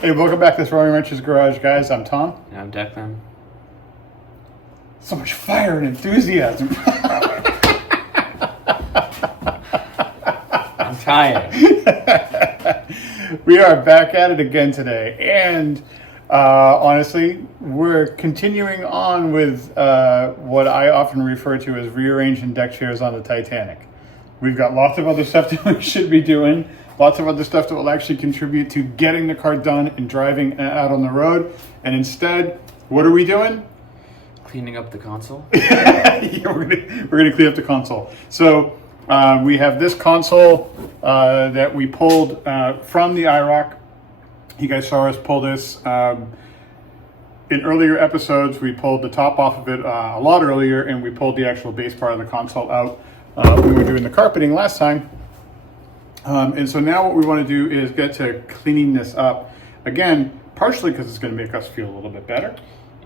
Hey, welcome back to Throwing Wrenches Garage, guys. I'm Tom. And I'm Declan. So much fire and enthusiasm. I'm tired. We are back at it again today, and honestly, we're continuing on with what I often refer to as rearranging deck chairs on the Titanic. We've got lots of other stuff that we should be doing, lots of other stuff that will actually contribute to getting the car done and driving out on the road. And instead, what are we doing? Cleaning up the console. Yeah, we're gonna clean up the console. So we have this console that we pulled from the IROC. You guys saw us pull this in earlier episodes. We pulled the top off of it a lot earlier, and we pulled the actual base part of the console out when we were doing the carpeting last time. And so now what we want to do is get to cleaning this up again, partially because it's going to make us feel a little bit better.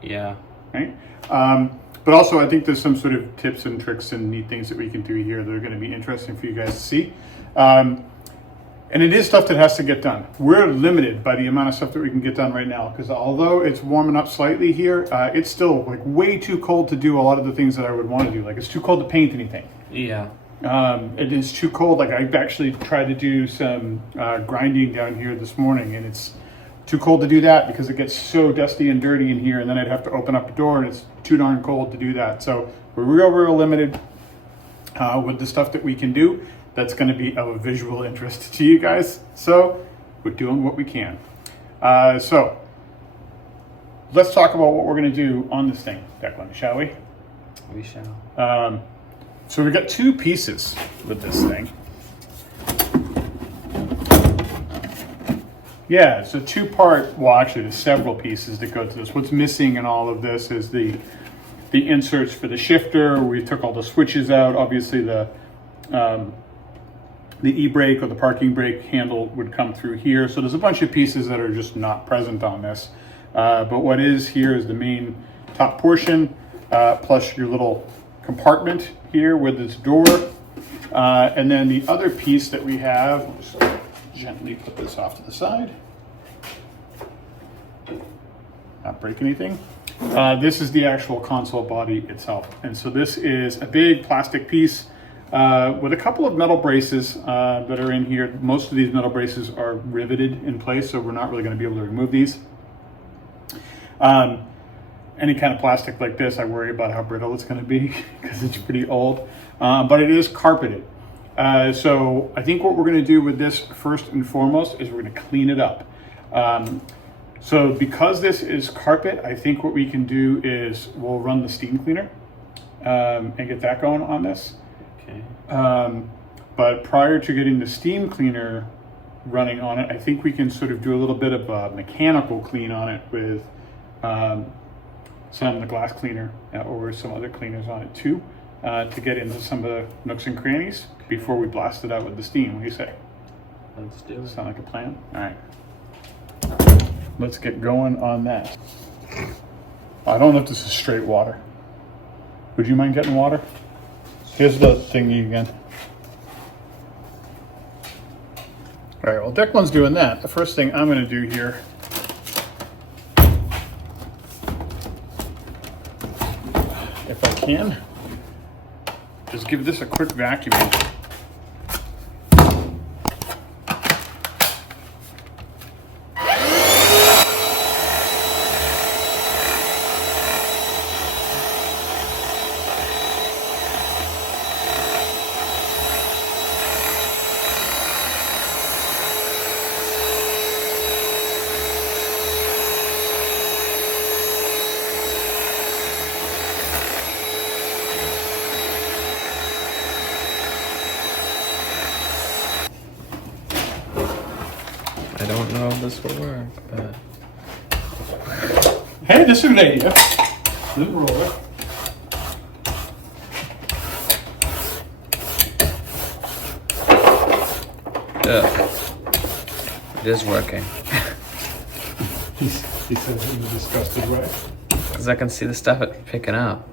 Yeah. Right. But also, I think there's some sort of tips and tricks and neat things that we can do here that are going to be interesting for you guys to see. And it is stuff that has to get done. We're limited by the amount of stuff that we can get done right now, because although it's warming up slightly here, it's still like way too cold to do a lot of the things that I would want to do. Like, it's too cold to paint anything. Yeah. It is too cold. Like, I actually tried to do some grinding down here this morning, and it's too cold to do that because it gets so dusty and dirty in here, and then I'd have to open up a door, and it's too darn cold to do that. So we're real limited with the stuff that we can do that's going to be of a visual interest to you guys. So we're doing what we can. So let's talk about what we're going to do on this thing, Declan, shall we? We shall. So we've got two pieces with this thing. Yeah, it's a two-part, well, actually there's several pieces that go to this. What's missing in all of this is the inserts for the shifter. We took all the switches out. Obviously the e-brake or the parking brake handle would come through here. So there's a bunch of pieces that are just not present on this. But what is here is the main top portion, plus your little compartment here with this door. And then the other piece that we have, just gently put this off to the side. Not break anything. This is the actual console body itself. And so this is a big plastic piece with a couple of metal braces that are in here. Most of these metal braces are riveted in place, so we're not really going to be able to remove these. Any kind of plastic like this, I worry about how brittle it's going to be because it's pretty old, but it is carpeted. So I think what we're going to do with this first and foremost is we're going to clean it up. So because this is carpet, I think what we can do is we'll run the steam cleaner and get that going on this. Okay. But prior to getting the steam cleaner running on it, I think we can sort of do a little bit of a mechanical clean on it with some of the glass cleaner or some other cleaners on it too, to get into some of the nooks and crannies before we blast it out with the steam. What do you say? Let's do it. Sound like a plan? All right. Let's get going on that. I don't know if this is straight water. Would you mind getting water? Here's the thingy again. All right, well, Declan's doing that. The first thing I'm going to do here if I can, just give this a quick vacuum. I don't know if this will work, but... Hey, this is an idea. This roller. Ugh. It is working. He says it in a disgusted way. Because I can see the stuff it's picking up.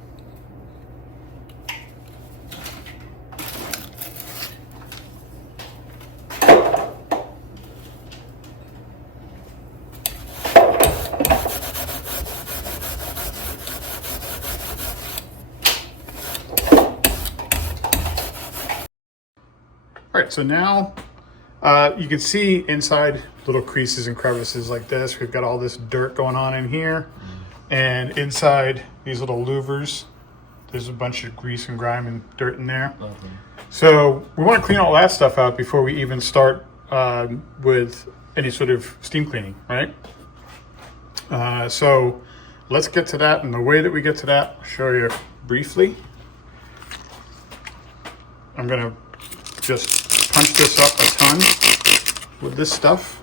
so now you can see inside little creases and crevices like this. We've got all this dirt going on in here. And inside these little louvers, there's a bunch of grease and grime and dirt in there. Lovely. So we want to clean all that stuff out before we even start with any sort of steam cleaning, right? So let's get to that. And the way that we get to that, I'll show you briefly. I'm going to just punch this up a ton with this stuff.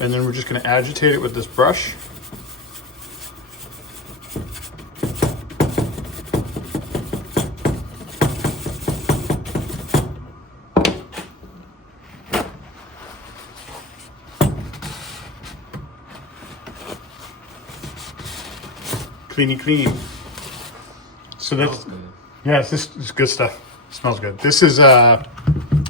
And then we're just going to agitate it with this brush. Clean. So that's, yeah, this is good stuff. It smells good. This is, I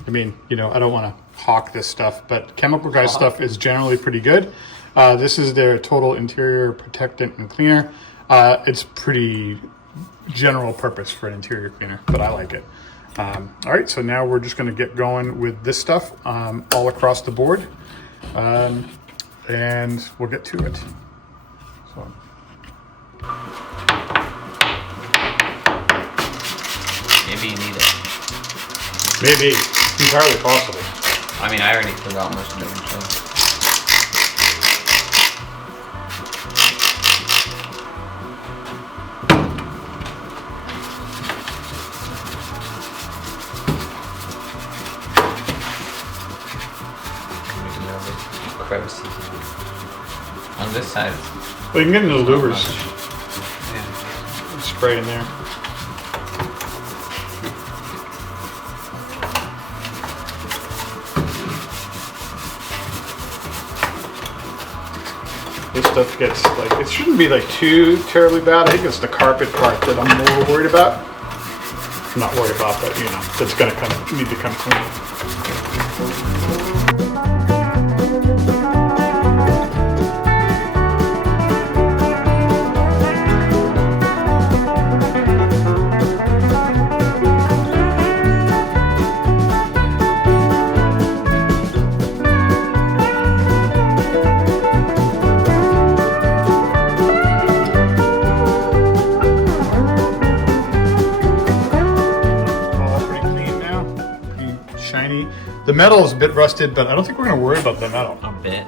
mean, you know, I don't want to hawk this stuff, but Chemical Guy stuff is generally pretty good. This is their total interior protectant and cleaner. It's pretty general purpose for an interior cleaner, but I like it. All right, so now we're just going to get going with this stuff all across the board, and we'll get to it. So. Maybe you need it. Maybe. Entirely possible. I mean, I already forgot most of it. So. Crevices. On this side. Well, you can get into the louvers. Yeah. Spray in there. This stuff gets like, it shouldn't be like too terribly bad. I think it's the carpet part that I'm more worried about. Not worried about, but you know, that's gonna need to come clean. The metal is a bit rusted, but I don't think we're going to worry about the metal. A bit.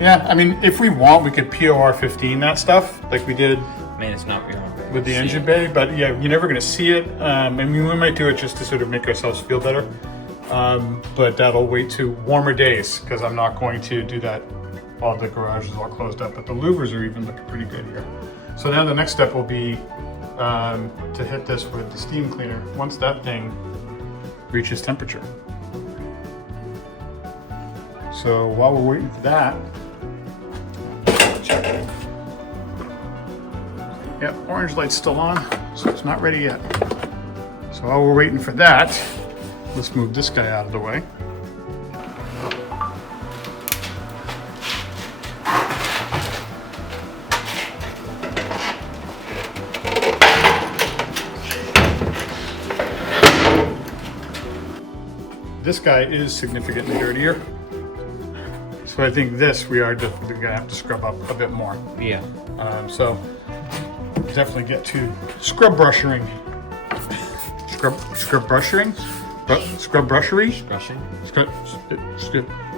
Yeah, I mean, if we want, we could POR 15 that stuff, like we did Man, it's not real. with the engine bay, but yeah, you're never going to see it. I mean, we might do it just to sort of make ourselves feel better, but that'll wait to warmer days, because I'm not going to do that while the garage is all closed up, but the louvers are even looking pretty good here. So now the next step will be to hit this with the steam cleaner once that thing reaches temperature. So while we're waiting for that, check it. Yep, orange light's still on, so it's not ready yet. So while we're waiting for that, let's move this guy out of the way. This guy is significantly dirtier. So I think this we are definitely gonna have to scrub up a bit more. Yeah. So definitely get to scrub brushing. Scrub brushing? Scrub brushery? Brushing? Scrub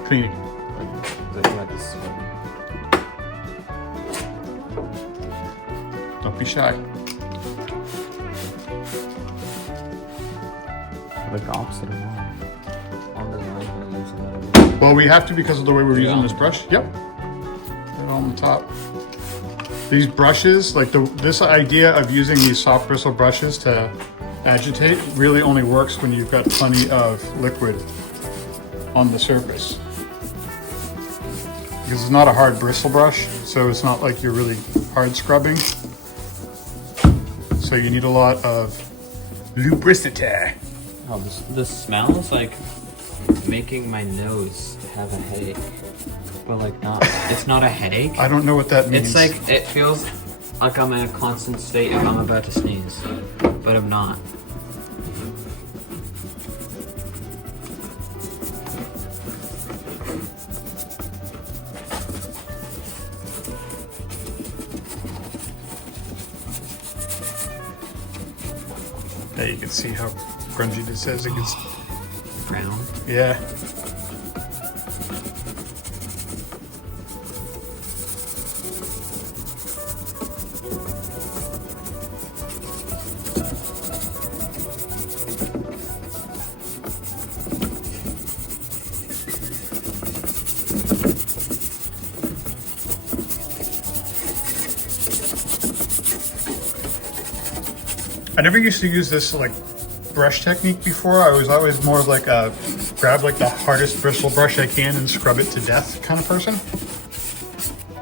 cleaning. Don't be shy. Like the opposite of mine. Well, we have to because of the way we're using this brush. Yep. They're on the top. These brushes, like this idea of using these soft bristle brushes to agitate really only works when you've got plenty of liquid on the surface. Because it's not a hard bristle brush, so it's not like you're really hard scrubbing. So you need a lot of lubricity. Oh, this smells like making my nose have a headache, but like not. It's not a headache. I don't know what that means. It's like it feels like I'm in a constant state if I'm about to sneeze, but I'm not. Yeah, you can see how grungy this is. It gets Brown. yeah. I never used to use this like brush technique before. I was always more of like a grab like the hardest bristle brush I can and scrub it to death kind of person.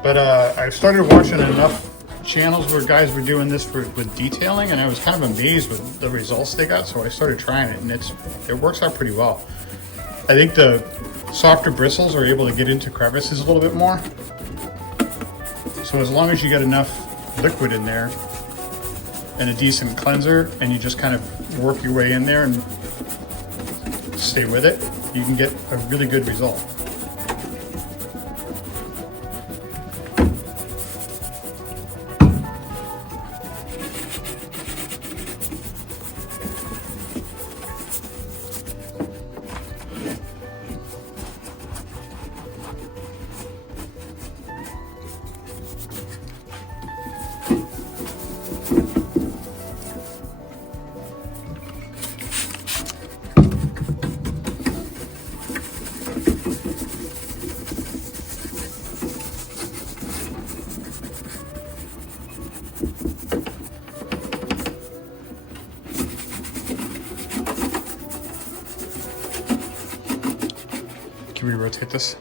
But I started watching enough channels where guys were doing this with detailing, and I was kind of amazed with the results they got. So I started trying it, and it works out pretty well. I think the softer bristles are able to get into crevices a little bit more. So as long as you get enough liquid in there and a decent cleanser, and you just kind of work your way in there and stay with it, you can get a really good result. Can we rotate this?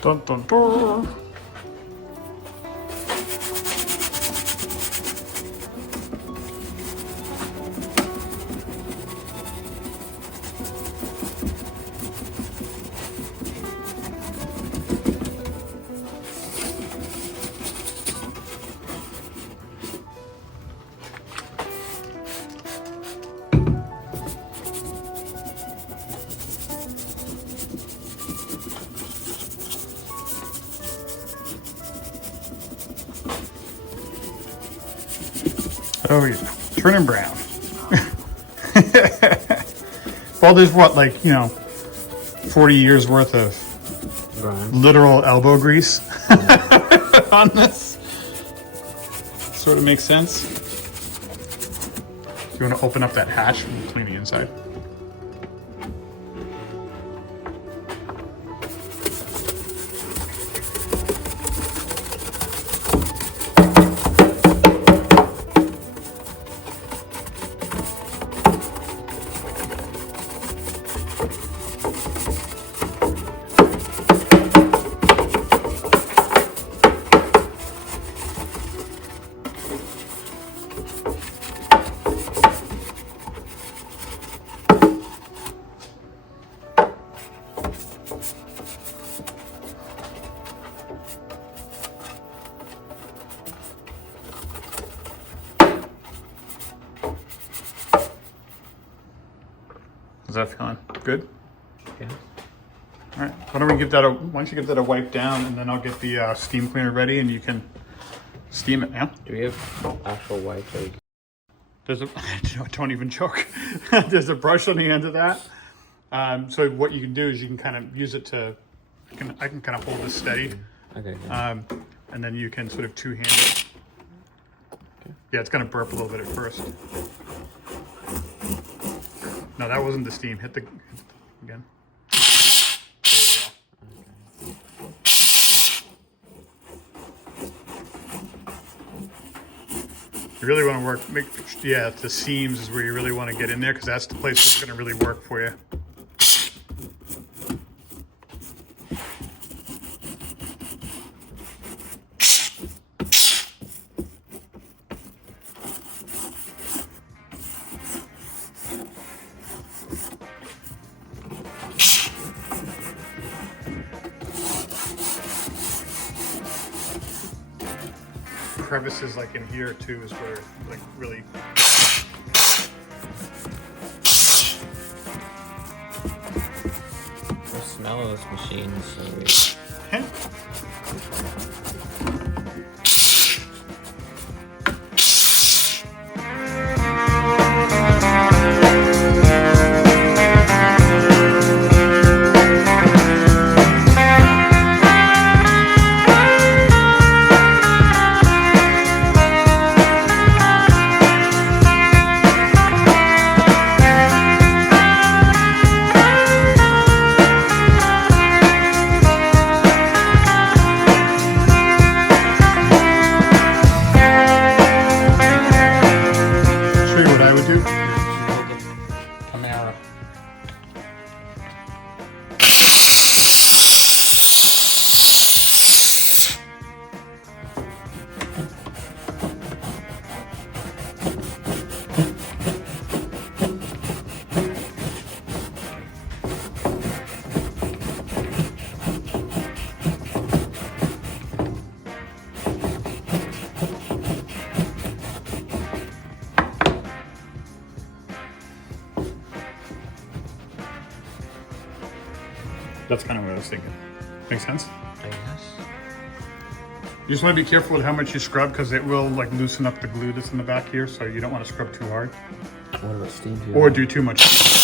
Dun, dun, dun. Oh yeah, turning brown. Well, there's what, like, 40 years worth of Brown. literal elbow grease on this. Sort of makes sense. You want to open up that hatch and clean the inside. Is that feeling good? Yeah. All right. Why don't we give that why don't you give that a wipe down, and then I'll get the steam cleaner ready, and you can steam it now. Do we have actual wipes? There's a don't even choke. There's a brush on the end of that. So what you can do is you can kind of use it to. I can kind of hold this steady. Okay. And then you can sort of two-hand it. Okay. Yeah, it's gonna burp a little bit at first. No, that wasn't the steam. Hit the again. There you go. You really want to work. The seams is where you really want to get in there, because that's the place that's going to really work for you. crevices like in here too is where like really. The smell of this machine is so weird. That's kind of what I was thinking. Makes sense? I guess. You just want to be careful with how much you scrub because it will like loosen up the glue that's in the back here, so you don't want to scrub too hard. What about steam here? Or do too much steam.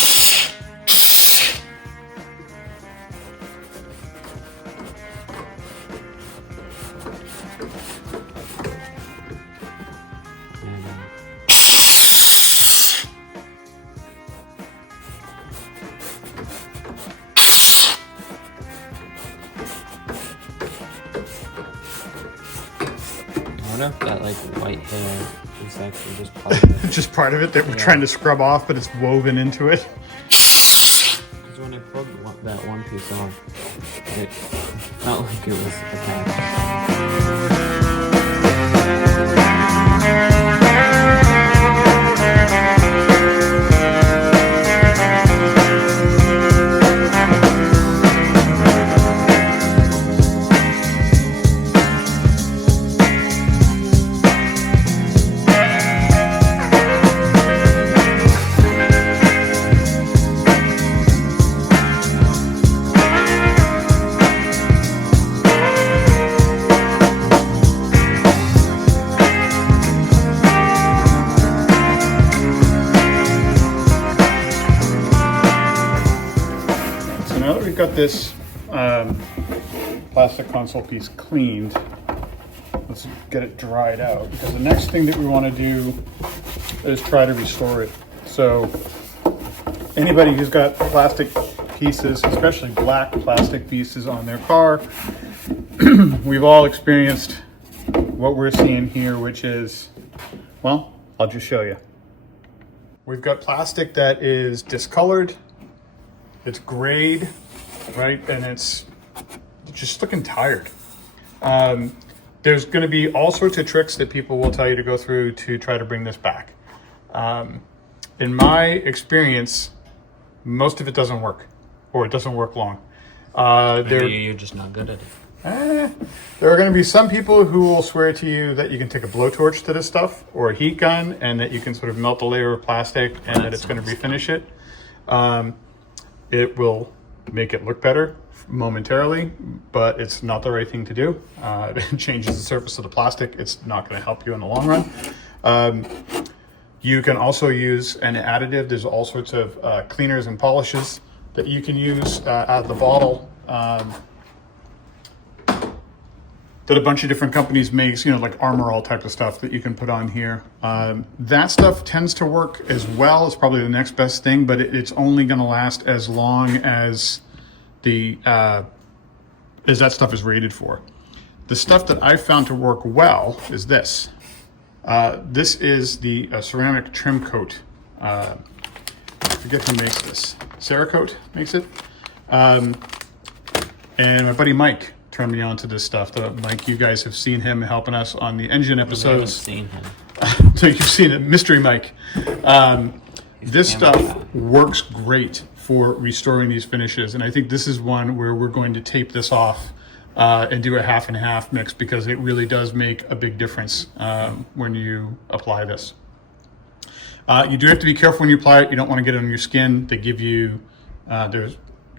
I wonder if that like white hair is actually just part of it. Just part of it that we're trying to scrub off, but it's woven into it. Because when I pulled that one piece off, it felt like it was attached. Now that we've got this plastic console piece cleaned, let's get it dried out, because the next thing that we want to do is try to restore it. So anybody who's got plastic pieces, especially black plastic pieces on their car, we've all experienced what we're seeing here, which is, well, I'll just show you. We've got plastic that is discolored, it's grayed, right? And it's just looking tired. There's going to be all sorts of tricks that people will tell you to go through to try to bring this back. In my experience, most of it doesn't work, or it doesn't work long. Maybe you're just not good at it. There are going to be some people who will swear to you that you can take a blowtorch to this stuff or a heat gun and that you can sort of melt a layer of plastic and that it's going to refinish it. It will make it look better momentarily, but it's not the right thing to do. It changes the surface of the plastic. It's not going to help you in the long run. You can also use an additive. There's all sorts of cleaners and polishes that you can use out of the bottle that a bunch of different companies makes, you know, like Armor All type of stuff that you can put on here. That stuff tends to work as well. It's probably the next best thing, but it's only going to last as long as as that stuff is rated for. The stuff that I found to work well is this. This is the ceramic trim coat. I forget who makes this. Cerakote makes it. And my buddy Mike turned me on to this stuff. Mike, you guys have seen him helping us on the engine episodes. I haven't seen him. So you've seen it, Mystery Mike. This stuff works great for restoring these finishes, and I think this is one where we're going to tape this off and do a half and half mix, because it really does make a big difference when you apply this. You do have to be careful when you apply it. You don't want to get it on your skin. They give you,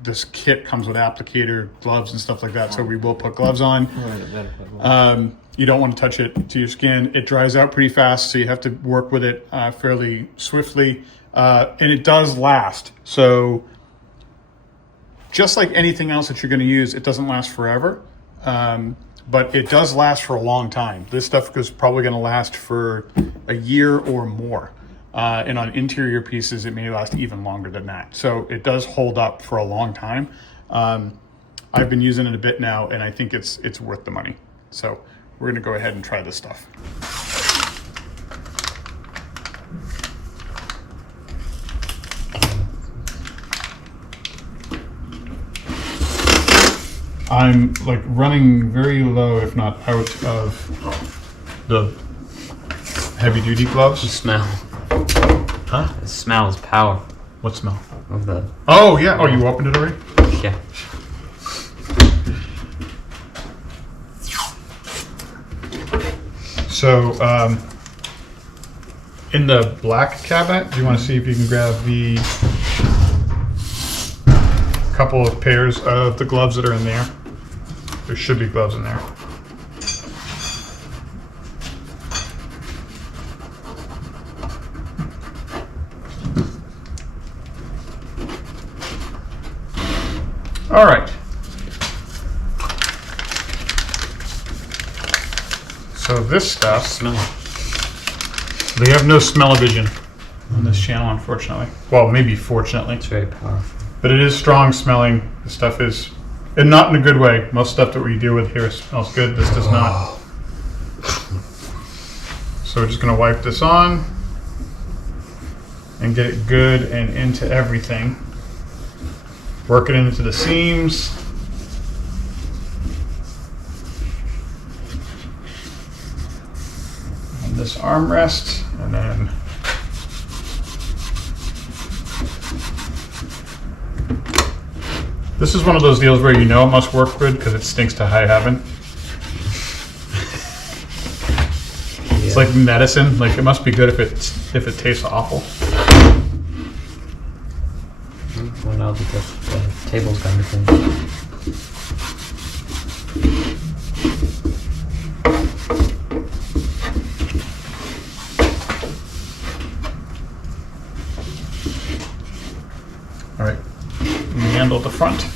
this kit comes with applicator, gloves and stuff like that, so we will put gloves on. You don't want to touch it to your skin. It dries out pretty fast, so you have to work with it fairly swiftly, and it does last. So just like anything else that you're going to use, it doesn't last forever, but it does last for a long time. This stuff is probably going to last for a year or more. And on interior pieces, it may last even longer than that. So it does hold up for a long time. I've been using it a bit now, and I think it's worth the money. So we're gonna go ahead and try this stuff. I'm like running very low, if not out of the heavy duty gloves. The smell. Huh? It smells power. What smell? Of the. Oh yeah. Oh, you opened it already? Yeah. So in the black cabinet, do you want to see if you can grab the couple of pairs of the gloves that are in there? There should be gloves in there. All right. So this stuff, Smell. they have no smell-o-vision on this channel, unfortunately. Well, maybe fortunately. It's very powerful. But it is strong smelling. The stuff is, and not in a good way. Most stuff that we deal with here smells good. This does not. So we're just gonna wipe this on and get it good and into everything. Work it into the seams. And this armrest, and then this is one of those deals where you know it must work good because it stinks to high heaven. It's like medicine. Like it must be good if it tastes awful. Well, no, because the table's gonna be clean. All right, handle the front.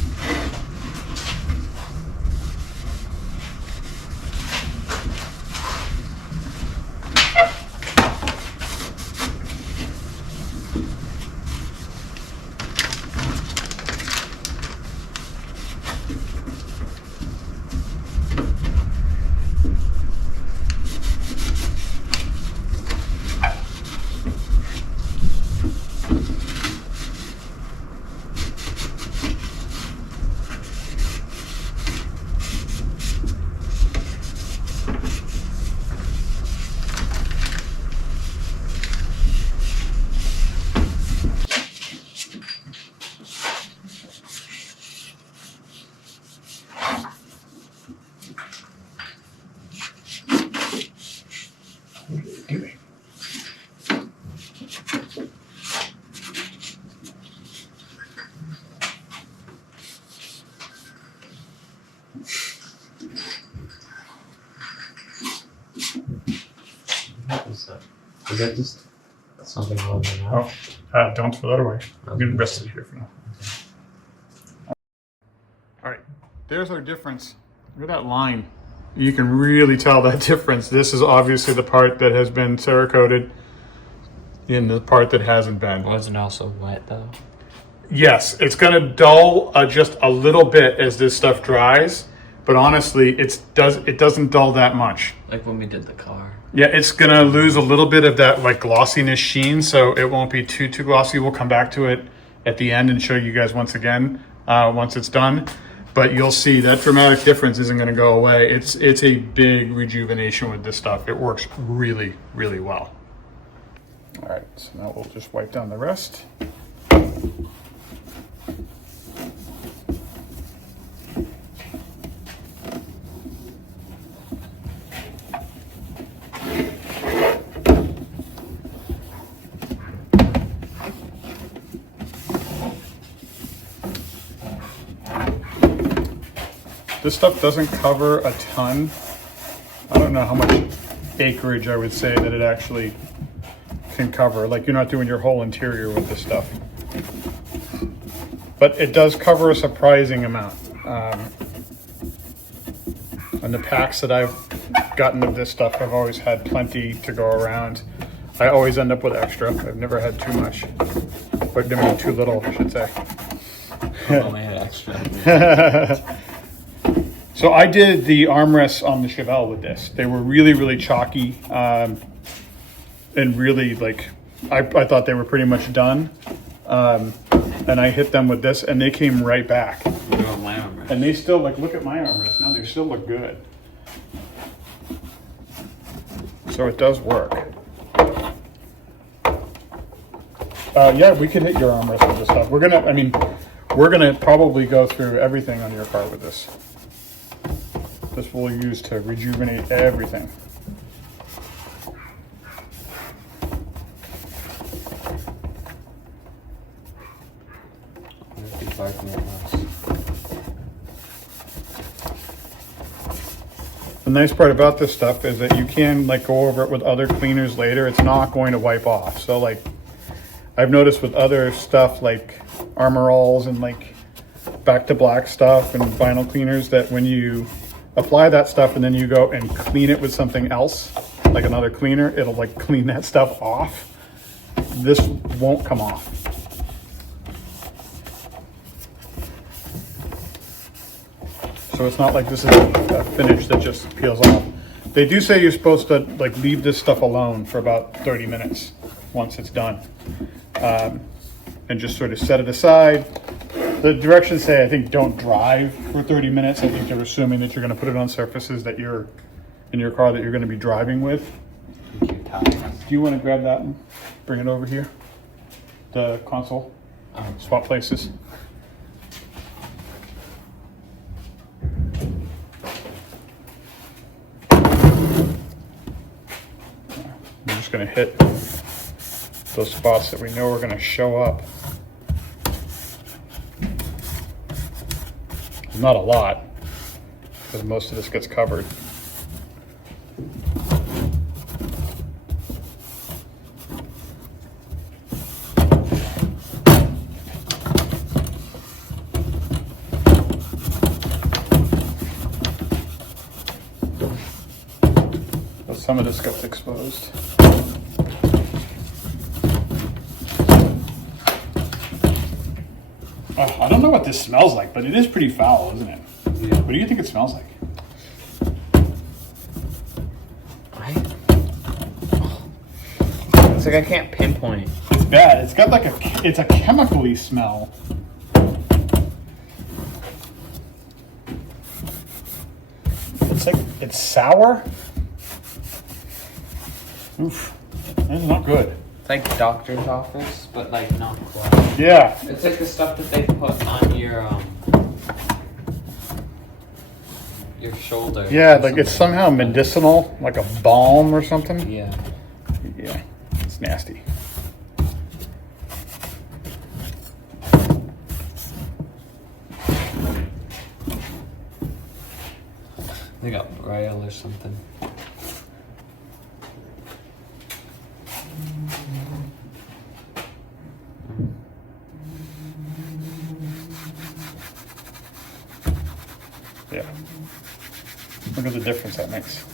Doing. What was that? Is that just something wrong with that? Oh, don't throw that away. I'm gonna rest it here for now. All right, there's our difference. Look at that line. You can really tell that difference. This is obviously the part that has been Cerakoted in the part that hasn't been. Wasn't also wet though. Yes, it's gonna dull just a little bit as this stuff dries, but honestly, it doesn't dull that much. Like when we did the car. Yeah, it's gonna lose a little bit of that like glossiness sheen, so it won't be too glossy. We'll come back to it at the end and show you guys once again once it's done. But you'll see that dramatic difference isn't going to go away. It's a big rejuvenation with this stuff. It works really, really well. All right, so now we'll just wipe down the rest. This stuff doesn't cover a ton. I don't know how much acreage I would say that it actually can cover. Like, you're not doing your whole interior with this stuff. But it does cover a surprising amount. And the packs that I've gotten of this stuff, I've always had plenty to go around. I always end up with extra. I've never had too much. Or never had too little, I should say. I only had extra. So I did the armrests on the Chevelle with this. They were really, really chalky, and really, like, I thought they were pretty much done. And I hit them with this, and they came right back. My armrest. And they still, like, look at my armrest now. They still look good. So it does work. Yeah, we can hit your armrest with this stuff. We're gonna probably go through everything on your car with this. This we'll use to rejuvenate everything. The nice part about this stuff is that you can, like, go over it with other cleaners later. It's not going to wipe off. So, like, I've noticed with other stuff like Armor Alls and like Back to Black stuff and vinyl cleaners that when you apply that stuff and then you go and clean it with something else, like another cleaner, it'll like clean that stuff off. This won't come off. So it's not like this is a finish that just peels off. They do say you're supposed to like leave this stuff alone for about 30 minutes once it's done. And just sort of set it aside. The directions say, I think, don't drive for 30 minutes. I think they're assuming that you're going to put it on surfaces that you're in your car that you're going to be driving with. Do you want to grab that and bring it over here? The console? Swap places. I'm just going to hit those spots that we know are going to show up. Not a lot, because most of this gets covered. But some of this gets exposed. I don't know what this smells like, but it is pretty foul, isn't it? Yeah. What do you think it smells like? It's like I can't pinpoint. It's bad. It's got like it's a chemical-y smell. It's like, it's sour. Oof, that's not good. It's like doctor's office, but like not quite. Yeah. It's like the stuff that they put on your shoulder. Yeah, like it's somehow medicinal, like a balm or something. Yeah. Yeah, it's nasty. They got braille or something. Yeah. Look at the difference that makes.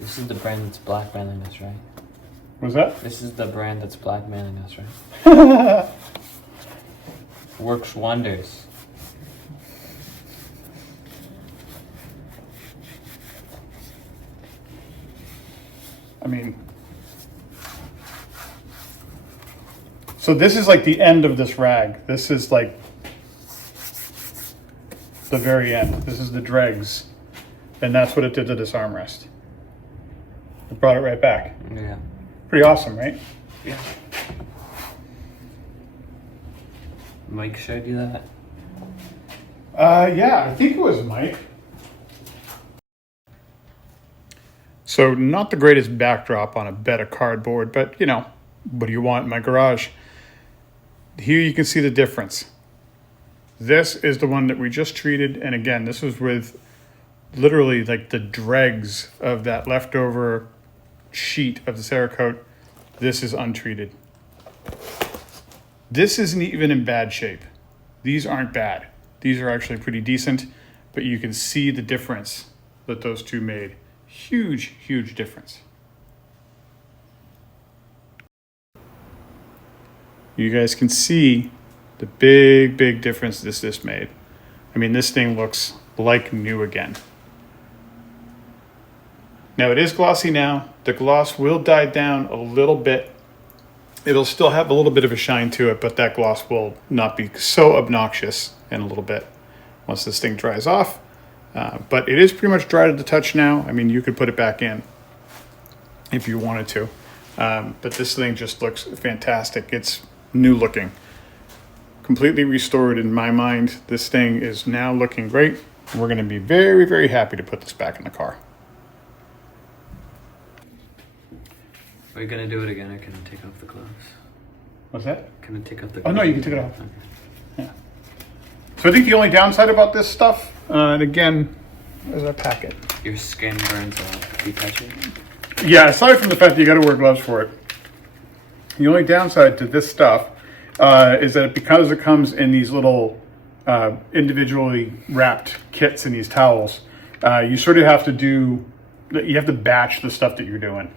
This is the brand that's blackmailing us, right? Was that? This is the brand that's blackmailing us, right? Works wonders. I mean, so this is like the end of this rag. This is like the very end. This is the dregs. And that's what it did to this armrest. It brought it right back. Yeah. Pretty awesome, right? Yeah. Mike showed you that? Yeah, I think it was Mike. So not the greatest backdrop on a bed of cardboard, but you know, what do you want in my garage? Here you can see the difference. This is the one that we just treated, and again, this was with literally like the dregs of that leftover sheet of the Cerakote. This is untreated. This isn't even in bad shape. These aren't bad. These are actually pretty decent, but you can see the difference that those two made. Huge, huge difference. You guys can see the big, big difference this made. I mean, this thing looks like new again. Now it is glossy now. The gloss will die down a little bit. It'll still have a little bit of a shine to it, but that gloss will not be so obnoxious in a little bit once this thing dries off. But it is pretty much dry to the touch now. I mean, you could put it back in if you wanted to. But this thing just looks fantastic. It's new looking. Completely restored in my mind. This thing is now looking great. We're going to be very, very happy to put this back in the car. Are you gonna do it again, or can I take off the gloves? What's that? Can I take off the Oh gloves? no, you can take it off. Okay. Yeah. So I think the only downside about this stuff, and again, there's our packet. Your skin burns off if you touch it. Yeah, aside from the fact that you got to wear gloves for it, the only downside to this stuff is that because it comes in these little individually wrapped kits in these towels, you sort of have to batch the stuff that you're doing.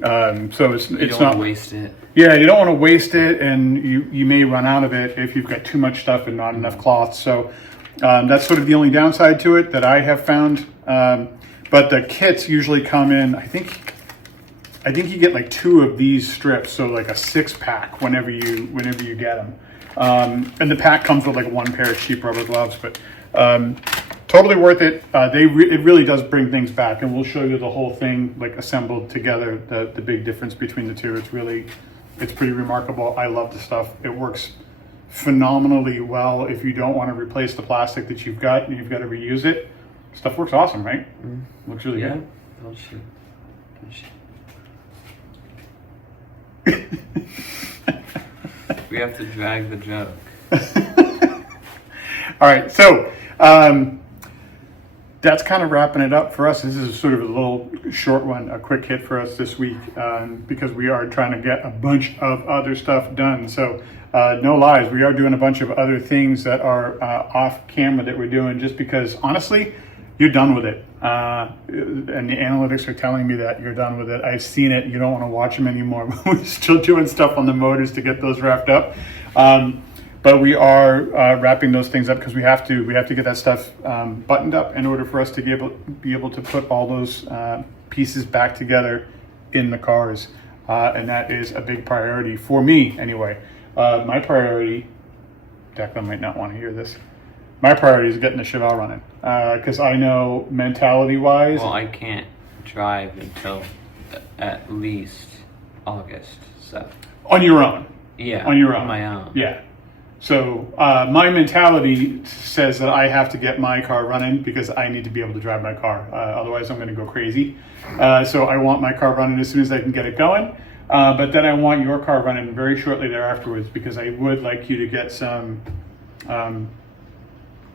So it's You don't not wanna waste it. Yeah, you don't want to waste it, and you may run out of it if you've got too much stuff and not enough cloth. So that's sort of the only downside to it that I have found. But the kits usually come in, I think you get like 2 of these strips, so like a 6-pack whenever you get them. And the pack comes with like 1 pair of cheap rubber gloves, but totally worth it. It really does bring things back, and we'll show you the whole thing like assembled together. The big difference between the two. It's pretty remarkable. I love the stuff. It works phenomenally well. If you don't want to replace the plastic that you've got and you've got to reuse it, stuff works awesome, right? Looks really good. Oh shoot. We have to drag the joke. All right, so that's kind of wrapping it up for us. This is sort of a little short one, a quick hit for us this week, because we are trying to get a bunch of other stuff done. So no lies, we are doing a bunch of other things that are off camera that we're doing just because, honestly, you're done with it. And the analytics are telling me that you're done with it. I've seen it. You don't want to watch them anymore. We're still doing stuff on the motors to get those wrapped up. But we are wrapping those things up because we have to get that stuff buttoned up in order for us to be able to put all those pieces back together in the cars. And that is a big priority for me anyway. My priority, Declan might not want to hear this. My priority is getting the Chevelle running because I know mentality-wise. Well, I can't drive until at least August. So. On your own. Yeah. On your own. On my own. Yeah. So my mentality says that I have to get my car running because I need to be able to drive my car. Otherwise, I'm going to go crazy. So I want my car running as soon as I can get it going. But then I want your car running very shortly thereafterwards because I would like you to get some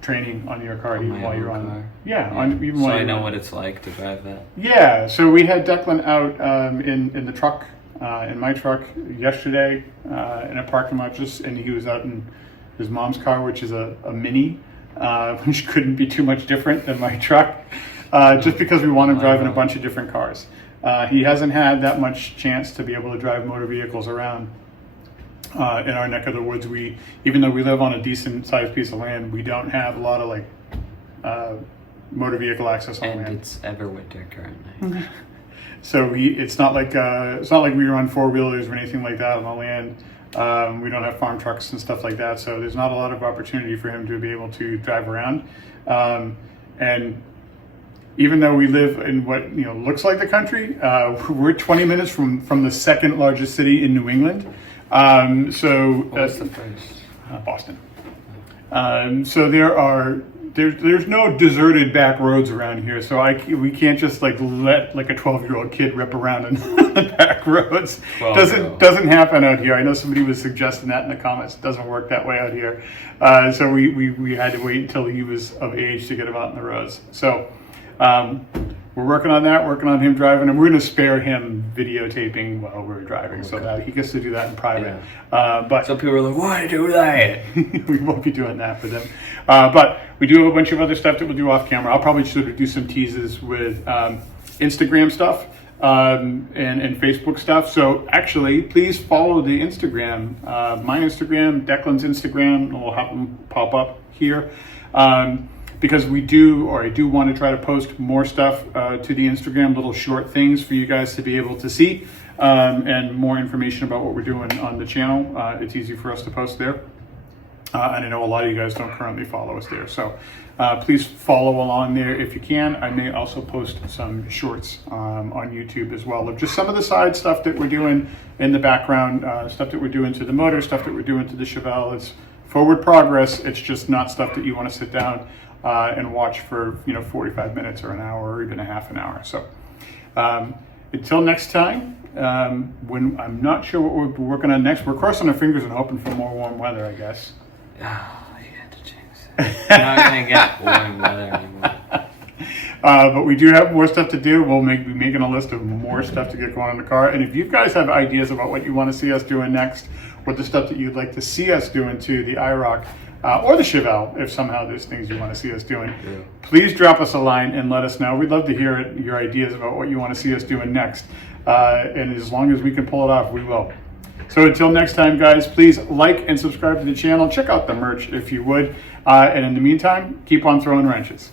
training on your car even while you're on. Car. Yeah. So I know what it's like to drive that. Yeah. So we had Declan out in the truck. In my truck yesterday in a parking lot, and he was out in his mom's car, which is a Mini, which couldn't be too much different than my truck, just because we want him driving a bunch of different cars. He hasn't had that much chance to be able to drive motor vehicles around in our neck of the woods. Even though we live on a decent sized piece of land, we don't have a lot of like motor vehicle access on land. And it's ever winter currently. So it's not like we run 4-wheelers or anything like that on the land. We don't have farm trucks and stuff like that. So there's not a lot of opportunity for him to be able to drive around. And even though we live in what looks like the country, we're 20 minutes from the second largest city in New England. What's the first? Boston. So there are there's no deserted back roads around here, so we can't just like let like a 12-year-old kid rip around in the back roads. Doesn't happen out here. I know somebody was suggesting that in the comments. It doesn't work that way out here. So we had to wait until he was of age to get him out on the roads. So we're working on that, working on him driving, and we're going to spare him videotaping while we're driving, so that he gets to do that in private. But some people are like, why do that? we won't be doing that for them. But we do have a bunch of other stuff that we'll do off camera. I'll probably sort of do some teases with Instagram stuff and Facebook stuff. So actually, please follow the Instagram, my Instagram, Declan's Instagram, and we'll have them pop up here. Because I do want to try to post more stuff to the Instagram, little short things for you guys to be able to see, and more information about what we're doing on the channel. It's easy for us to post there. And I know a lot of you guys don't currently follow us there. So please follow along there if you can. I may also post some shorts on YouTube as well of just some of the side stuff that we're doing in the background, stuff that we're doing to the motor, stuff that we're doing to the Chevelle. It's forward progress. It's just not stuff that you want to sit down and watch for 45 minutes or an hour or even a half an hour. So until next time, when I'm not sure what we'll be working on next, we're crossing our fingers and hoping for more warm weather, I guess. Oh, you had to jinx it. We're not gonna get warm weather anymore. But we do have more stuff to do. We'll be making a list of more stuff to get going in the car. And if you guys have ideas about what you want to see us doing next, what the stuff that you'd like to see us doing to the IROC, or the Chevelle, if somehow there's things you want to see us doing, please drop us a line and let us know. We'd love to hear your ideas about what you want to see us doing next. And as long as we can pull it off, we will. So until next time, guys, please like and subscribe to the channel. Check out the merch if you would. And in the meantime, keep on throwing wrenches.